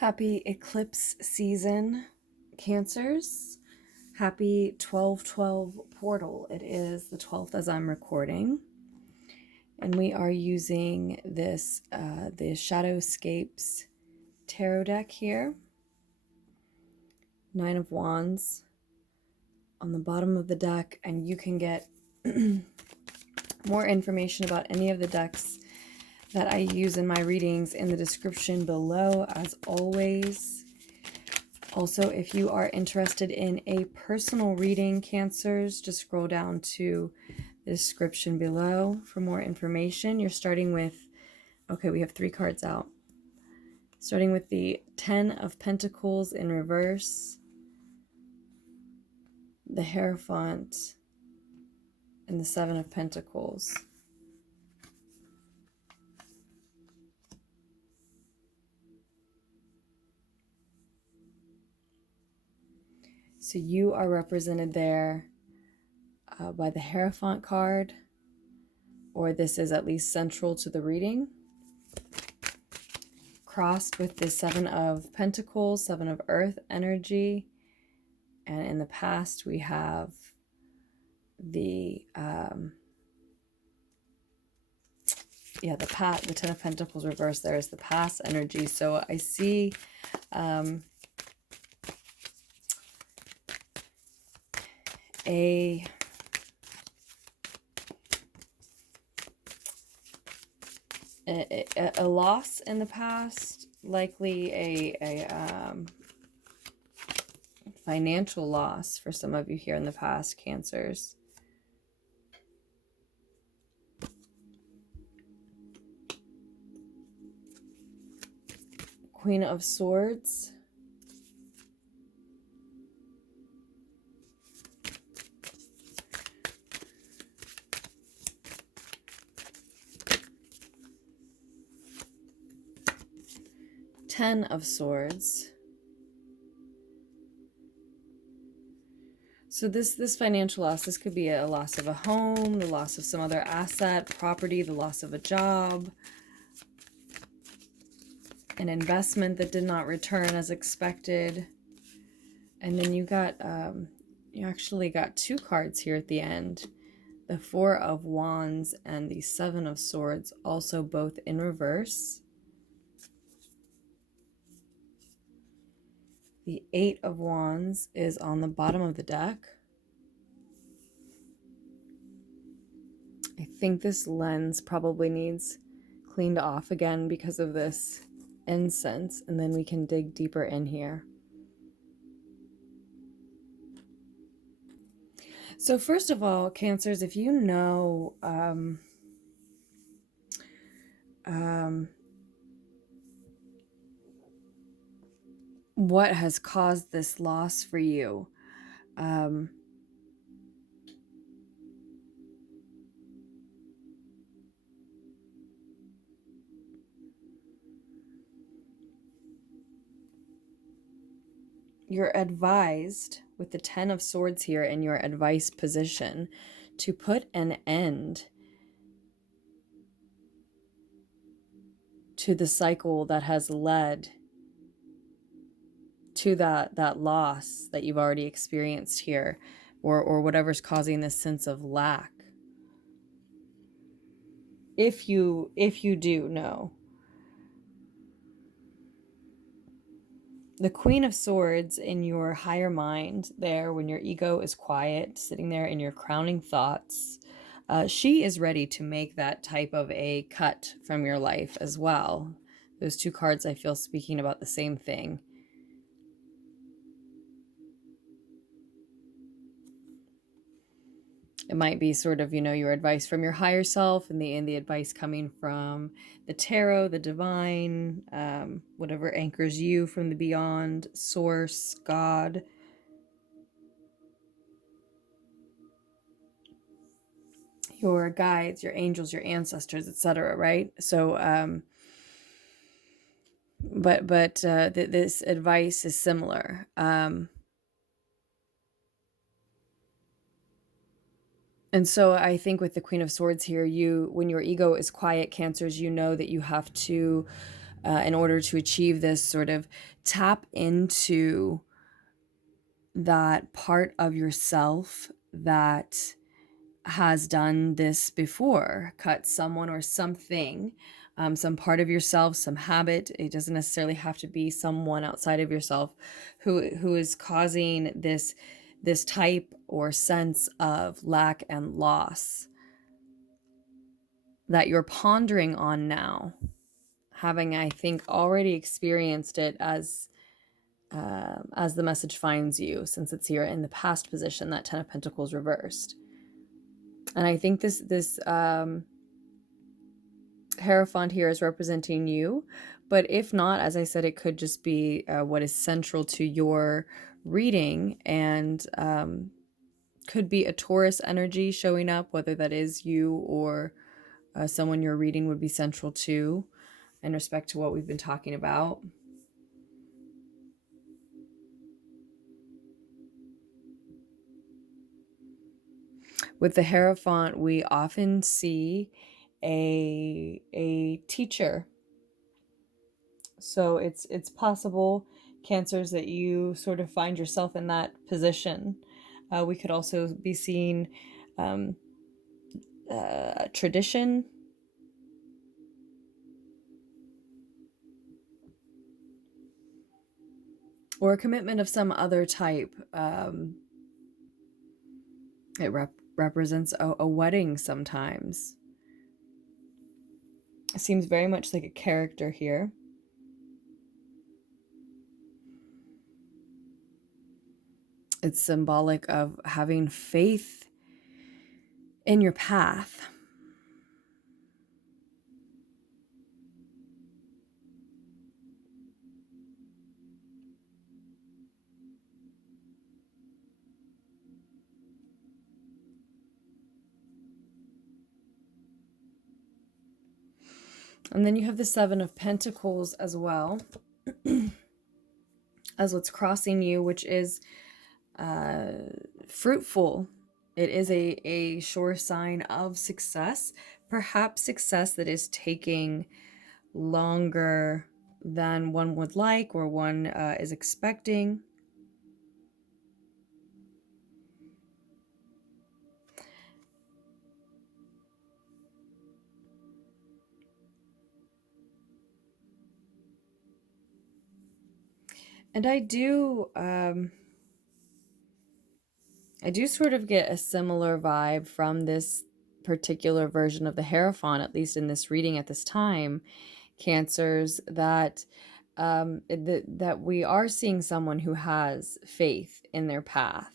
Happy eclipse season, Cancers. Happy 12/12 portal. It is the 12th as I'm recording. And we are using this, the Shadowscapes tarot deck here. 9 of Wands on the bottom of the deck. And you can get more information about any of the decks that I use in my readings in the description below, as always. Also, if you are interested in a personal reading, Cancers, just scroll down to the description below for more information. You're starting with, okay, we have 3 cards out. Starting with the 10 of Pentacles in reverse, the Hierophant, and the 7 of Pentacles. So you are represented there by the Hierophant card, or this is at least central to the reading, crossed with the 7 of Pentacles, 7 of Earth energy, and in the past we have the the 10 of Pentacles reversed. There is the past energy. So I see a loss in the past, likely a financial loss for some of you here in the past, Cancers. Queen of Swords. Ten of Swords. So this financial loss, this could be a loss of a home, the loss of some other asset, property, the loss of a job, an investment that did not return as expected. And then you got, you actually got 2 cards here at the end. The 4 of Wands and the 7 of Swords, also both in reverse. The 8 of Wands is on the bottom of the deck. I think this lens probably needs cleaned off again because of this incense, and then we can dig deeper in here. So first of all, Cancers, if you know what has caused this loss for you, you're advised with the 10 of Swords here in your advice position to put an end to the cycle that has led to that loss that you've already experienced here, or whatever's causing this sense of lack. If you do know. The Queen of Swords in your higher mind there, when your ego is quiet, sitting there in your crowning thoughts, she is ready to make that type of a cut from your life as well. Those 2 cards, I feel, speaking about the same thing. It might be sort of, your advice from your higher self, and the advice coming from the tarot, the divine, whatever anchors you from the beyond, source, God. Your guides, your angels, your ancestors, etc., right? So, this advice is similar. And so I think with the Queen of Swords here, when your ego is quiet, Cancers, you know that you have to in order to achieve this, sort of tap into that part of yourself that has done this before, cut someone or something, some part of yourself, some habit. It doesn't necessarily have to be someone outside of yourself who is causing this type or sense of lack and loss that you're pondering on now, having, I think, already experienced it as the message finds you, since it's here in the past position, that 10 of Pentacles reversed. And I think this Hierophant here is representing you, but if not, as I said, it could just be what is central to your reading, and could be a Taurus energy showing up, whether that is you or someone you're reading would be central to, in respect to what we've been talking about. With the Hierophant, we often see a teacher. So it's possible, Cancers, that you sort of find yourself in that position. We could also be seeing tradition, or a commitment of some other type. It represents a wedding sometimes. It seems very much like a character here. It's symbolic of having faith in your path. And then you have the Seven of Pentacles as well, as what's crossing you, which is fruitful. It is a sure sign of success, perhaps success that is taking longer than one would like, or one is expecting. And I do sort of get a similar vibe from this particular version of the Hierophant, at least in this reading at this time, Cancers, that that we are seeing someone who has faith in their path,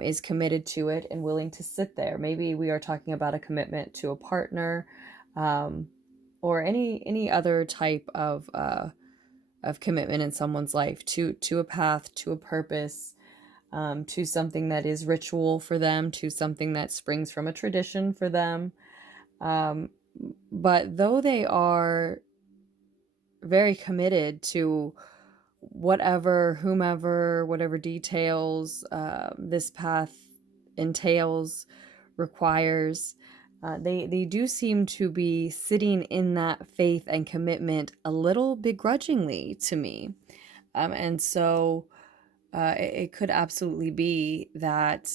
is committed to it and willing to sit there. Maybe we are talking about a commitment to a partner, or any other type of commitment in someone's life, to a path, to a purpose, to something that is ritual for them, to something that springs from a tradition for them. But though they are very committed to whatever details this path entails, requires, they do seem to be sitting in that faith and commitment a little begrudgingly to me. And so it could absolutely be that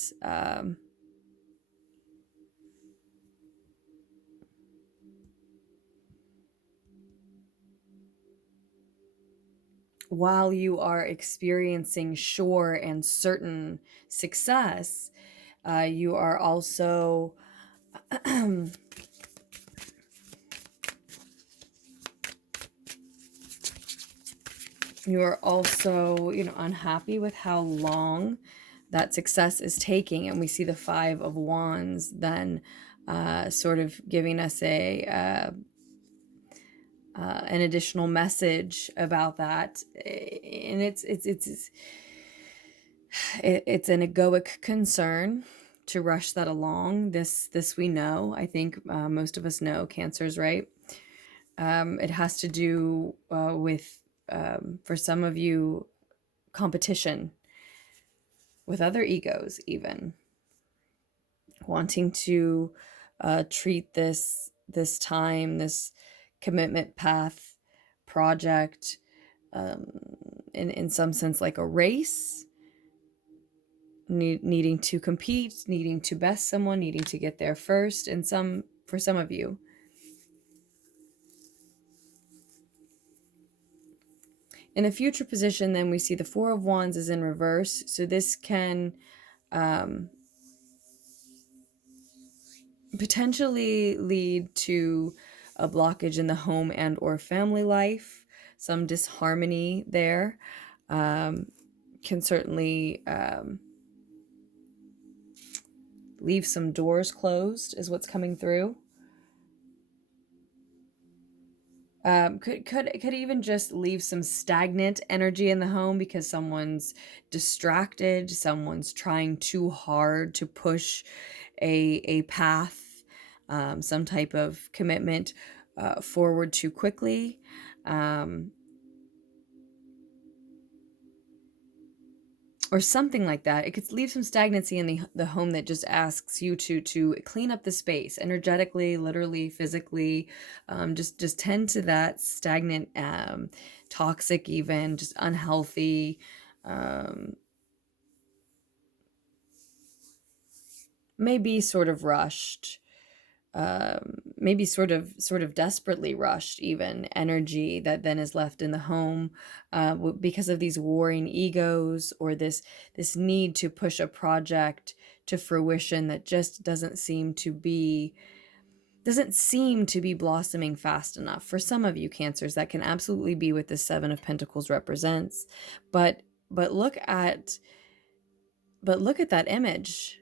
while you are experiencing sure and certain success, you are also unhappy with how long that success is taking. And we see the Five of Wands then sort of giving us an additional message about that. And it's an egoic concern to rush that along. This we know. I think most of us know, Cancers, right? It has to do with, for some of you, competition with other egos, even wanting to treat this time, this commitment path, project, in some sense like a race, needing to compete, needing to best someone, needing to get there first, and for some of you. In a future position, then we see the Four of Wands is in reverse, so this can potentially lead to a blockage in the home and or family life, some disharmony there. Can certainly leave some doors closed is what's coming through. Could even just leave some stagnant energy in the home because someone's distracted, someone's trying too hard to push a path, some type of commitment forward too quickly. Or something like that. It could leave some stagnancy in the home that just asks you to clean up the space energetically, literally, physically. Just tend to that stagnant, toxic, even just unhealthy, maybe sort of rushed, maybe sort of desperately rushed even energy that then is left in the home because of these warring egos, or this need to push a project to fruition that just doesn't seem to be blossoming fast enough. For some of you Cancers, that can absolutely be what the Seven of Pentacles represents, but look at that image.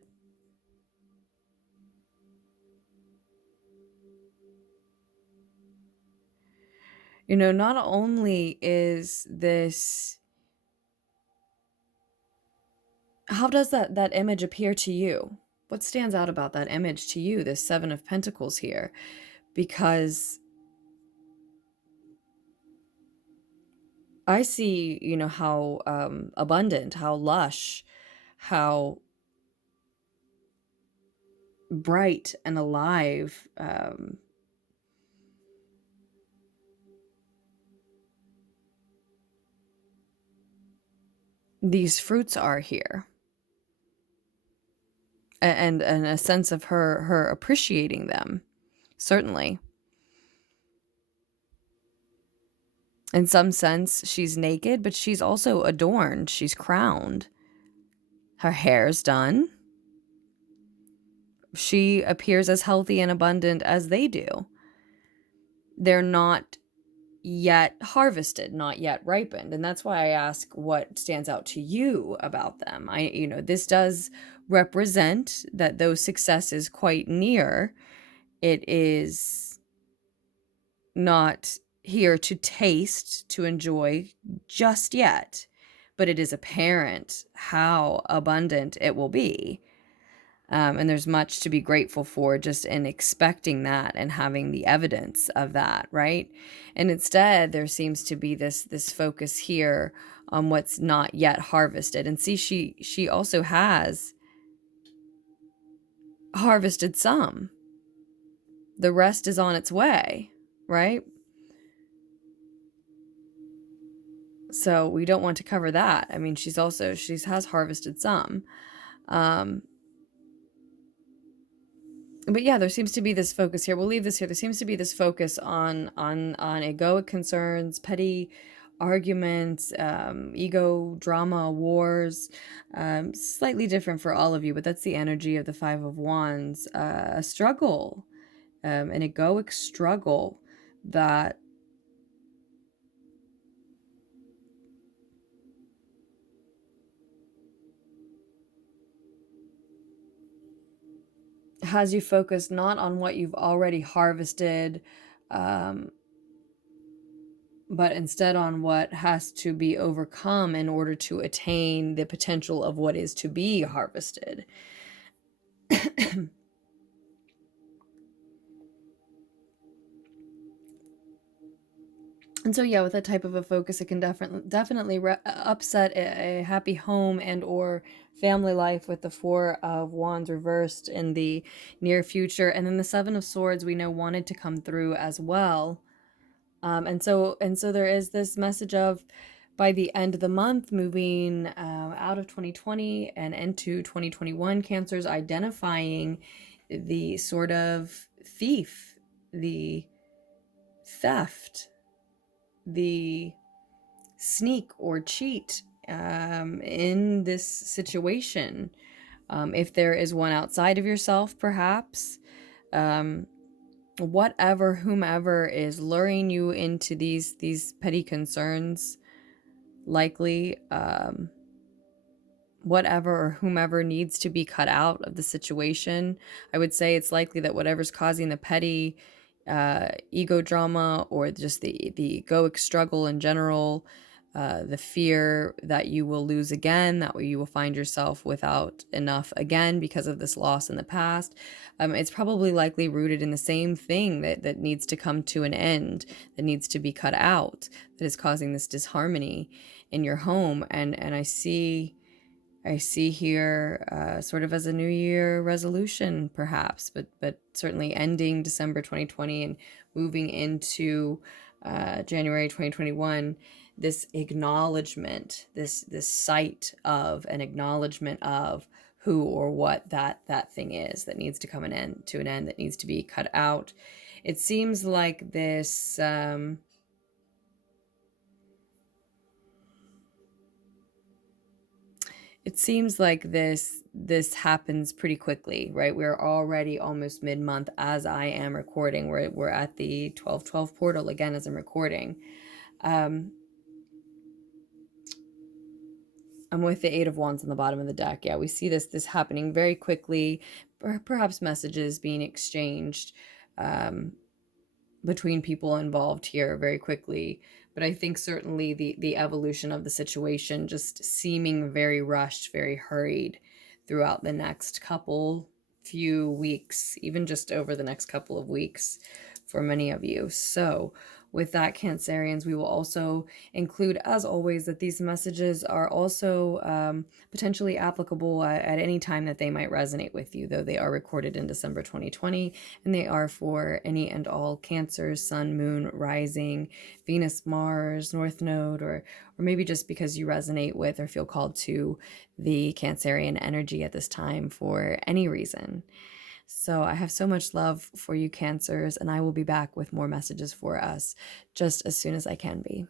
You know, not only is this, how does that image appear to you? What stands out about that image to you, this Seven of Pentacles here? Because I see, you know, how abundant, how lush, how bright and alive these fruits are here, and a sense of her appreciating them, certainly. In some sense, she's naked, but she's also adorned. She's crowned. Her hair's done. She appears as healthy and abundant as they do. They're not yet harvested, not yet ripened. And that's why I ask what stands out to you about them. This does represent that though success is quite near, it is not here to taste, to enjoy just yet, but it is apparent how abundant it will be. And there's much to be grateful for just in expecting that and having the evidence of that, right? And instead, there seems to be this focus here on what's not yet harvested. And see, she also has harvested some. The rest is on its way, right? So we don't want to cover that. I mean, she has harvested some. But yeah, there seems to be this focus here. We'll leave this here. There seems to be this focus on egoic concerns, petty arguments, ego drama, wars. Slightly different for all of you, but that's the energy of the Five of Wands. A struggle, an egoic struggle that has you focused not on what you've already harvested, but instead on what has to be overcome in order to attain the potential of what is to be harvested. And so, yeah, with that type of a focus, it can definitely upset a happy home and or family life with the Four of Wands reversed in the near future. And then the Seven of Swords we know wanted to come through as well. And so there is this message of, by the end of the month, moving out of 2020 and into 2021, Cancers identifying the sort of thief, the theft, the sneak or cheat in this situation. If there is one outside of yourself, perhaps, whatever, whomever is luring you into these petty concerns, likely, whatever or whomever needs to be cut out of the situation. I would say it's likely that whatever's causing the petty ego drama, or just the egoic struggle in general, the fear that you will lose again, that you will find yourself without enough again because of this loss in the past, it's probably likely rooted in the same thing that needs to come to an end, that needs to be cut out, that is causing this disharmony in your home. And I see here sort of as a New Year resolution, perhaps, but certainly ending December 2020 and moving into January 2021, this acknowledgement, this sight of an acknowledgement of who or what that thing is that needs to come to an end, that needs to be cut out. It seems like this. It seems like this happens pretty quickly, right? We're already almost mid-month as I am recording. We're at the 12/12 portal again as I'm recording. I'm with the Eight of Wands on the bottom of the deck. Yeah, we see this happening very quickly. Perhaps messages being exchanged between people involved here very quickly. But I think certainly the evolution of the situation just seeming very rushed, very hurried throughout the next few weeks, even just over the next couple of weeks for many of you. So with that, Cancerians, we will also include, as always, that these messages are also potentially applicable at any time that they might resonate with you, though they are recorded in December 2020, and they are for any and all Cancers, Sun, Moon, Rising, Venus, Mars, North Node, or maybe just because you resonate with or feel called to the Cancerian energy at this time for any reason. So I have so much love for you, Cancers, and I will be back with more messages for us just as soon as I can be.